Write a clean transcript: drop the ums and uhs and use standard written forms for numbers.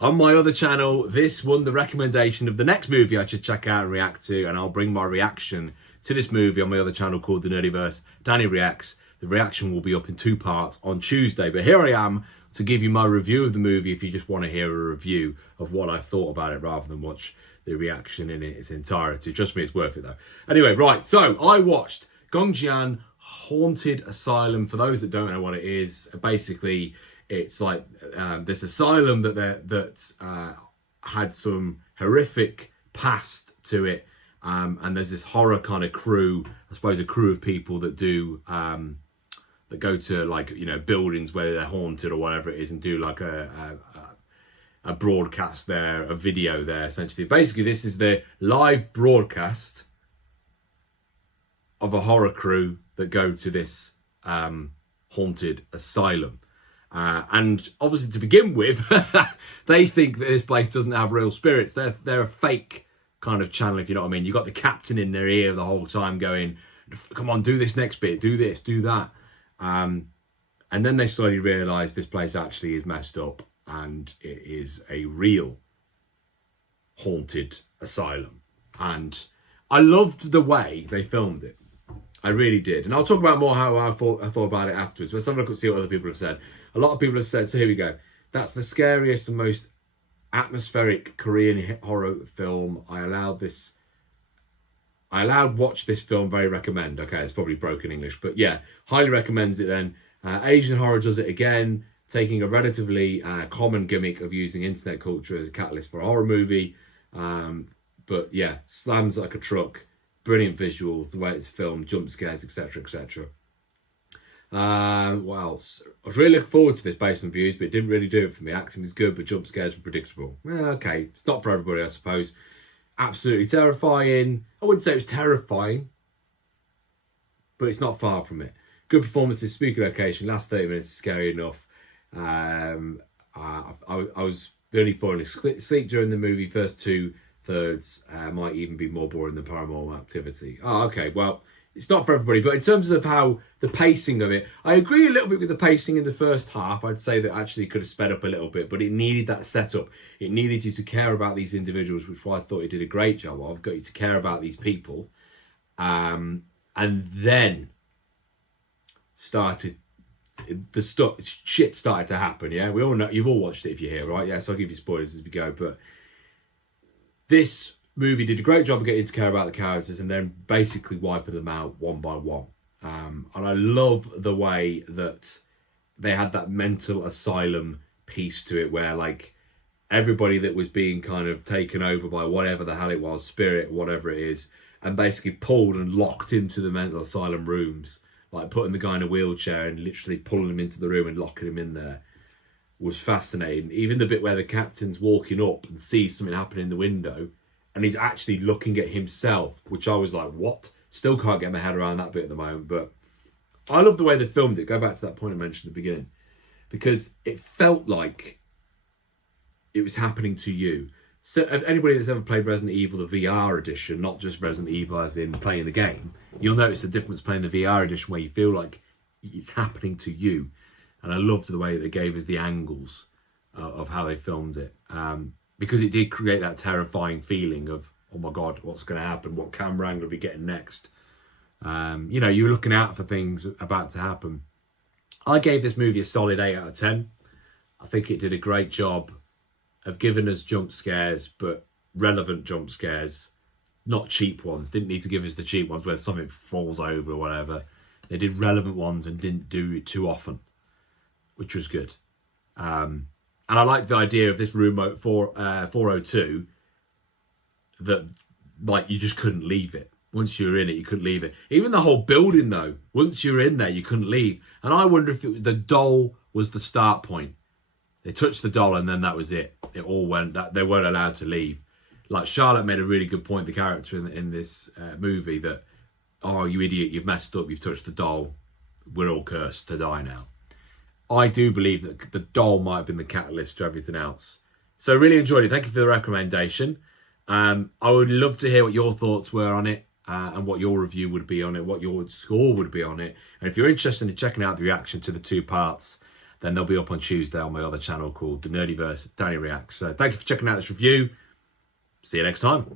On my other channel, this won the recommendation of the next movie I should check out and react to, and I'll bring my reaction to this movie on my other channel called The Nerdyverse. Danny Reacts. The reaction will be up in 2 parts on Tuesday, but here I am to give you my review of the movie if you just want to hear a review of what I thought about it rather than watch the reaction in its entirety. Trust me, it's worth it though. Anyway, right, so I watched Gonjiam Haunted Asylum. For those that don't know what it is, basically it's like this asylum that had some horrific past to it, and there's this horror kind of crew, I suppose a crew of people that do that go to, like, you know, buildings where they're haunted or whatever it is, and do like a broadcast there, a video there, essentially. Basically, this is the live broadcast of a horror crew that go to this haunted asylum. And obviously, to begin with, they think that this place doesn't have real spirits. They're a fake kind of channel, if you know what I mean. You got the captain in their ear the whole time going, come on, do this next bit, do this, do that. And then they slowly realise this place actually is messed up and it is a real haunted asylum. And I loved the way they filmed it. I really did. And I'll talk about more how I thought about it afterwards. Let's have a look and see what other people have said. A lot of people have said, so here we go. That's the scariest and most atmospheric Korean horror film. I allowed watch this film, very recommend. Okay, it's probably broken English, but yeah, highly recommends it then. Asian horror does it again, taking a relatively common gimmick of using internet culture as a catalyst for a horror movie. But yeah, slams like a truck, brilliant visuals, the way it's filmed, jump scares, etc, etc. What else? I was really looking forward to this based on views, but it didn't really do it for me. Acting was good, but jump scares were predictable. Well, okay, it's not for everybody, I suppose. Absolutely terrifying. I wouldn't say it was terrifying, but it's not far from it. Good performances, spooky location, last 30 minutes is scary enough. I was really falling asleep during the movie. First 2/3 might even be more boring than Paranormal Activity. Oh, okay, well, it's not for everybody, but in terms of how the pacing of it, I agree a little bit with the pacing in the first half. I'd say that actually could have sped up a little bit, but it needed that setup. It needed you to care about these individuals, which I thought it did a great job of. Got you to care about these people. And then shit started to happen, yeah? We all know, you've all watched it if you're here, right? Yes, I'll give you spoilers as we go, but this movie did a great job of getting to care about the characters and then basically wiping them out one by one. And I love the way that they had that mental asylum piece to it, where like everybody that was being kind of taken over by whatever the hell it was, spirit, whatever it is, and basically pulled and locked into the mental asylum rooms, like putting the guy in a wheelchair and literally pulling him into the room and locking him in there, was fascinating. Even the bit where the captain's walking up and sees something happen in the window and he's actually looking at himself, which I was like, what? Still can't get my head around that bit at the moment, but I love the way they filmed it. Go back to that point I mentioned at the beginning, because it felt like it was happening to you. So if anybody that's ever played Resident Evil, the VR edition, not just Resident Evil as in playing the game, you'll notice the difference playing the VR edition where you feel like it's happening to you. And I loved the way they gave us the angles of how they filmed it. Because it did create that terrifying feeling of, oh my God, what's going to happen? What camera angle are we getting next? You know, you're looking out for things about to happen. I gave this movie a solid 8 out of 10. I think it did a great job of giving us jump scares, but relevant jump scares, not cheap ones. Didn't need to give us the cheap ones where something falls over or whatever. They did relevant ones and didn't do it too often, which was good. And I liked the idea of this room 402, that like you just couldn't leave it. Once you were in it, you couldn't leave it. Even the whole building though, once you were in there, you couldn't leave. And I wonder if it was the doll was the start point. They touched the doll and then that was it. It all went, that they weren't allowed to leave. Like Charlotte made a really good point, the character in this movie, that, oh, you idiot, you've messed up, you've touched the doll. We're all cursed to die now. I do believe that the doll might have been the catalyst to everything else. So really enjoyed it. Thank you for the recommendation. I would love to hear what your thoughts were on it, and what your review would be on it, what your score would be on it. And if you're interested in checking out the reaction to the 2 parts, then they'll be up on Tuesday on my other channel called The Nerdyverse Danny Reacts. So thank you for checking out this review. See you next time.